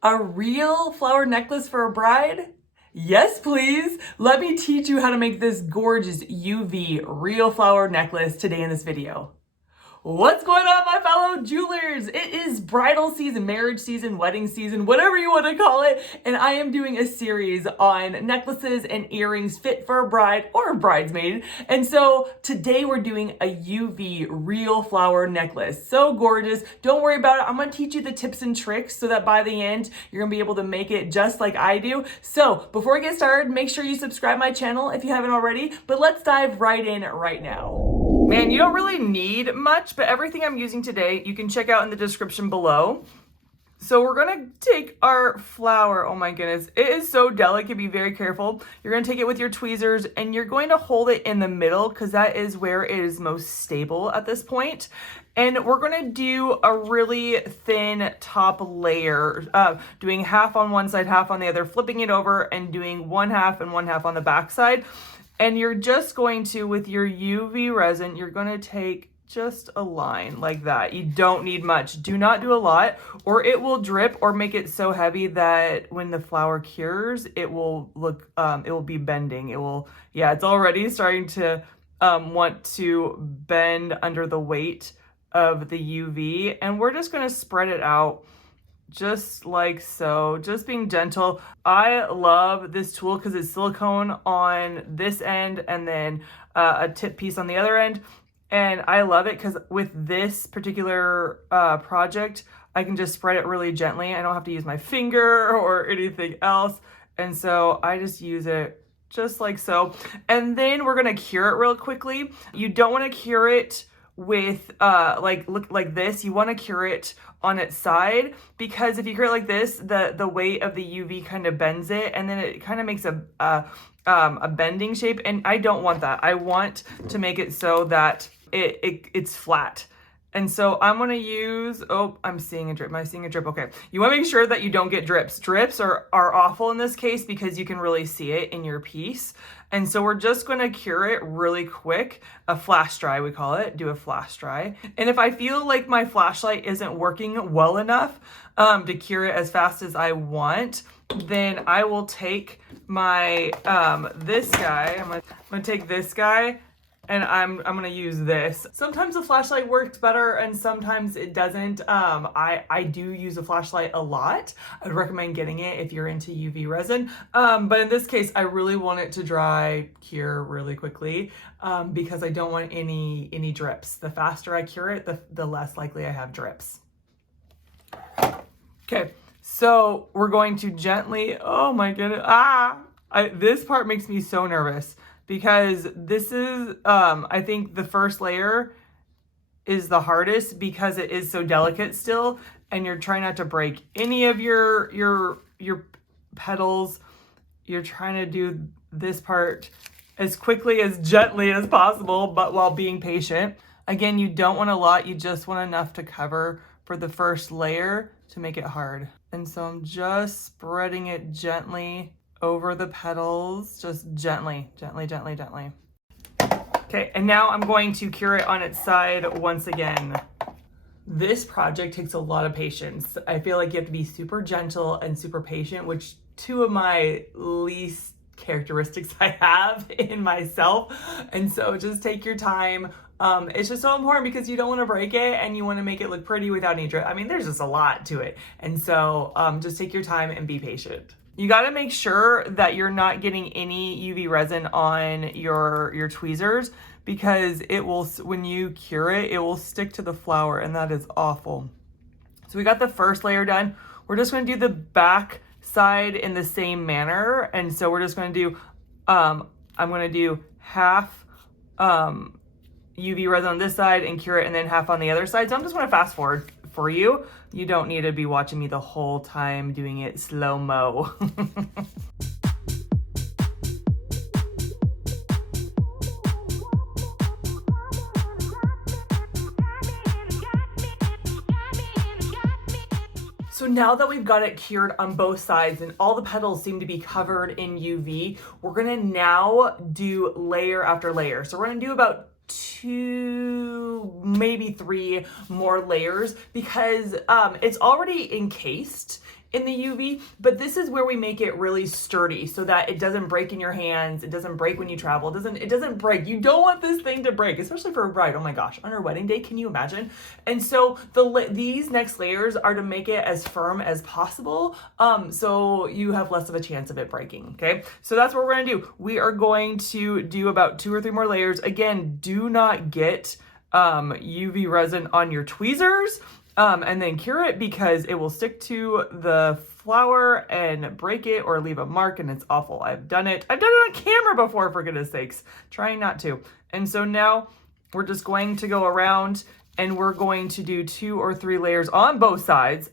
A real flower necklace for a bride? Yes, please. Let me teach you how to make this gorgeous UV real flower necklace today in this video. What's going on, my fellow jewelers? It is bridal season, marriage season, wedding season, whatever you want to call it. And I am doing a series on necklaces and earrings fit for a bride or a bridesmaid. And so today we're doing a UV real flower necklace. So gorgeous. Don't worry about it. I'm going to teach you the tips and tricks so that by the end, you're going to be able to make it just like I do. So before I get started, make sure you subscribe my channel if you haven't already. But let's dive right in right now. Man, you don't really need much, but everything I'm using today, you can check out in the description below. So we're gonna take our flower, oh my goodness, it is so delicate, be very careful. You're gonna take it with your tweezers and you're going to hold it in the middle because that is where it is most stable at this point. And we're gonna do a really thin top layer, doing half on one side, half on the other, flipping it over and doing one half and one half on the back side. And you're just going to, with your UV resin, you're going to take just a line like that. You don't need much. Do not do a lot or it will drip or make it so heavy that when the flower cures, it will look, it will be bending. It will, yeah, it's already starting to want to bend under the weight of the UV. And we're just going to spread it out just like so, just being gentle. I love this tool because it's silicone on this end and then a tip piece on the other end. And I love it because with this particular project, I can just spread it really gently. I don't have to use my finger or anything else. And so I just use it just like so. And then we're gonna cure it real quickly. You don't wanna cure it with look like this. You want to cure it on its side because if you cure it like this, the weight of the UV kind of bends it and then it kind of makes a bending shape, and I don't want that. I want to make it so that it's flat. And so I'm going to use, oh, I'm seeing a drip. Am I seeing a drip? Okay. You want to make sure that you don't get drips. Drips are awful in this case because you can really see it in your piece. And so we're just going to cure it really quick. A flash dry, we call it. Do a flash dry. And if I feel like my flashlight isn't working well enough to cure it as fast as I want, then I will take my, this guy. I'm going to take this guy. And I'm gonna use this. Sometimes the flashlight works better and sometimes it doesn't. I do use a flashlight a lot. I would recommend getting it if you're into UV resin. But in this case, I really want it to dry, cure really quickly because I don't want any drips. The faster I cure it, the less likely I have drips. Okay, so we're going to gently, oh my goodness, this part makes me so nervous. Because this is, I think the first layer is the hardest because it is so delicate still, and you're trying not to break any of your petals. You're trying to do this part as quickly, as gently as possible, but while being patient. Again, you don't want a lot, you just want enough to cover for the first layer to make it hard. And so I'm just spreading it gently over the petals, just gently, gently, gently, gently. Okay, and now I'm going to cure it on its side once again. This project takes a lot of patience. I feel like you have to be super gentle and super patient, which two of my least characteristics I have in myself. And so just take your time. It's just so important because you don't want to break it and you want to make it look pretty without any drip. I mean, there's just a lot to it. And so just take your time and be patient. You got to make sure that you're not getting any UV resin on your tweezers because it will, when you cure it, it will stick to the flower and that is awful. So we got the first layer done. We're just going to do the back side in the same manner. And so we're just going to do, I'm going to do half UV resin on this side and cure it and then half on the other side. So I'm just going to fast forward for you. You don't need to be watching me the whole time doing it slow-mo. So now that we've got it cured on both sides and all the petals seem to be covered in UV, we're gonna now do layer after layer. So we're gonna do about 2, maybe 3 more layers because it's already encased in the UV, but this is where we make it really sturdy so that it doesn't break in your hands. It doesn't break when you travel. It doesn't break. You don't want this thing to break, especially for a bride. Oh my gosh, on her wedding day, can you imagine? And so these next layers are to make it as firm as possible, so you have less of a chance of it breaking, okay? So that's what we're gonna do. We are going to do about 2 or 3 more layers. Again, do not get UV resin on your tweezers and then cure it, because it will stick to the flower and break it or leave a mark, and it's awful. I've done it on camera before, for goodness sakes, trying not to. And so now we're just going to go around and we're going to do 2 or 3 layers on both sides,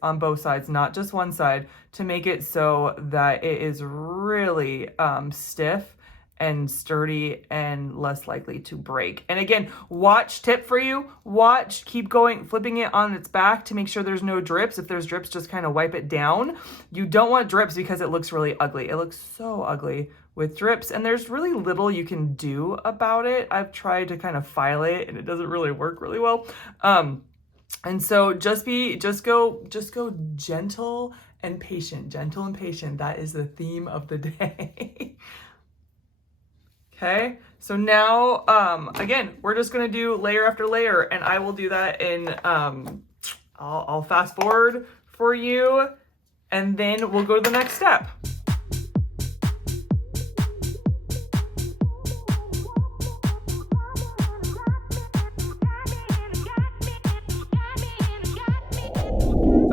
not just one side, to make it so that it is really stiff and sturdy and less likely to break. And again, tip for you, keep going, flipping it on its back to make sure there's no drips. If there's drips, just kind of wipe it down. You don't want drips because it looks really ugly. It looks so ugly with drips, and there's really little you can do about it. I've tried to kind of file it and it doesn't really work really well. And so just go gentle and patient. That is the theme of the day. Okay, so now, again, we're just gonna do layer after layer, and I will do that in, I'll fast forward for you, and then we'll go to the next step.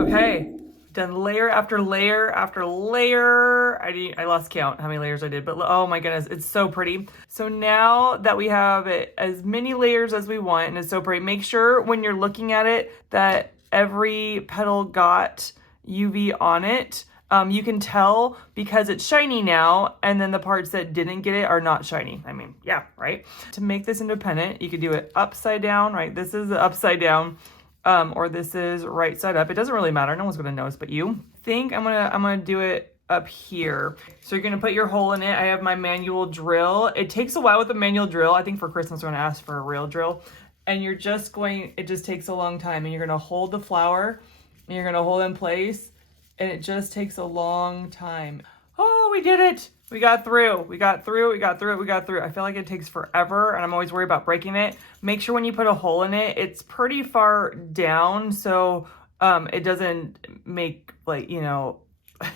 Okay. Done layer after layer after layer. I lost count how many layers I did, but oh my goodness, it's so pretty. So now that we have it as many layers as we want, and it's so pretty, make sure when you're looking at it that every petal got UV on it. You can tell because it's shiny now, and then the parts that didn't get it are not shiny. I mean, yeah, right? To make this independent, you could do it upside down, right? This is the upside down. Or this is right side up. It doesn't really matter. No one's gonna notice but you. I'm gonna do it up here. So you're gonna put your hole in it. I have my manual drill. It takes a while with the manual drill. I think for Christmas we're gonna ask for a real drill. And it just takes a long time. And you're gonna hold the flower and you're gonna hold it in place. And it just takes a long time. Oh, we did it. We got through. I feel like it takes forever, and I'm always worried about breaking it. Make sure when you put a hole in it, it's pretty far down so it doesn't make, like, you know,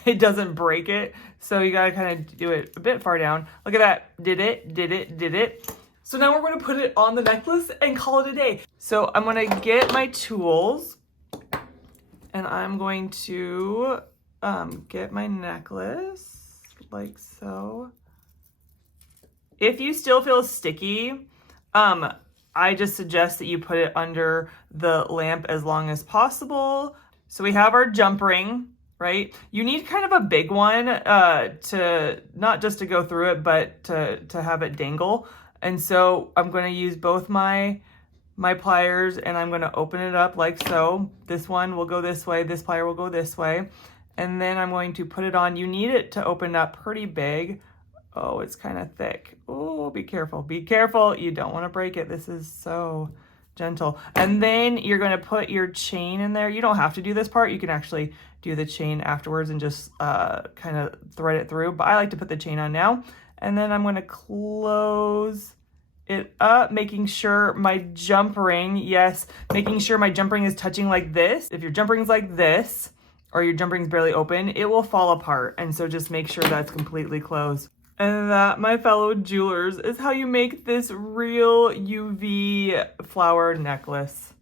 it doesn't break it. So you gotta kind of do it a bit far down. Look at that. Did it. So now we're gonna put it on the necklace and call it a day. So I'm gonna get my tools and I'm going to get my necklace. Like so. If you still feel sticky, I just suggest that you put it under the lamp as long as possible. So we have our jump ring, right? You need kind of a big one to not just to go through it, but to have it dangle. And so I'm going to use both my pliers, and I'm going to open it up like so. This one will go this way, this plier will go this way. And then I'm going to put it on. You need it to open up pretty big. Oh, it's kind of thick. Oh, be careful. Be careful. You don't want to break it. This is so gentle. And then you're going to put your chain in there. You don't have to do this part. You can actually do the chain afterwards and just kind of thread it through. But I like to put the chain on now. And then I'm going to close it up, making sure my jump ring, making sure my jump ring is touching like this. If your jump ring's like this, or your jump ring's barely open, it will fall apart. And so just make sure that's completely closed. And that, my fellow jewelers, is how you make this real UV flower necklace.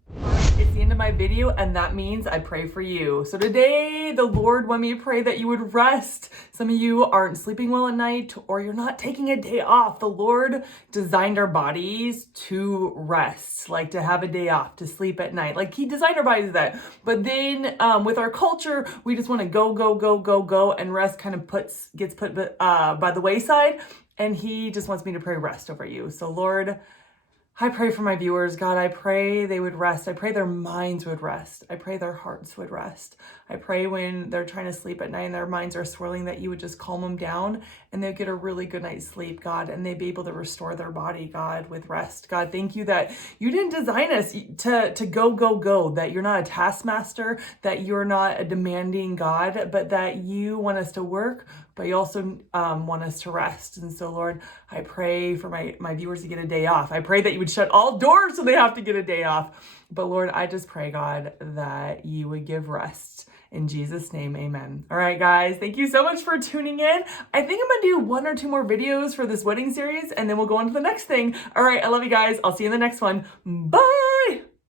It's the end of my video, and that means I pray for you. So today, the Lord wanted me to pray that you would rest. Some of you aren't sleeping well at night, or you're not taking a day off. The Lord designed our bodies to rest, like to have a day off, to sleep at night. Like He designed our bodies that. But then with our culture, we just want to go, and rest kind of gets put by the wayside. And He just wants me to pray rest over you. So Lord, I pray for my viewers, God. I pray they would rest. I pray their minds would rest. I pray their hearts would rest. I pray when they're trying to sleep at night and their minds are swirling that you would just calm them down and they'd get a really good night's sleep, God, and they'd be able to restore their body, God, with rest. God, thank you that you didn't design us to go, that you're not a taskmaster, that you're not a demanding God, but that you want us to work, but you also want us to rest. And so, Lord, I pray for my viewers to get a day off. I pray that you would shut all doors so they have to get a day off. But Lord, I just pray, God, that you would give rest. In Jesus' name, amen. All right, guys, thank you so much for tuning in. I think I'm gonna do 1 or 2 more videos for this wedding series, and then we'll go on to the next thing. All right, I love you guys. I'll see you in the next one. Bye!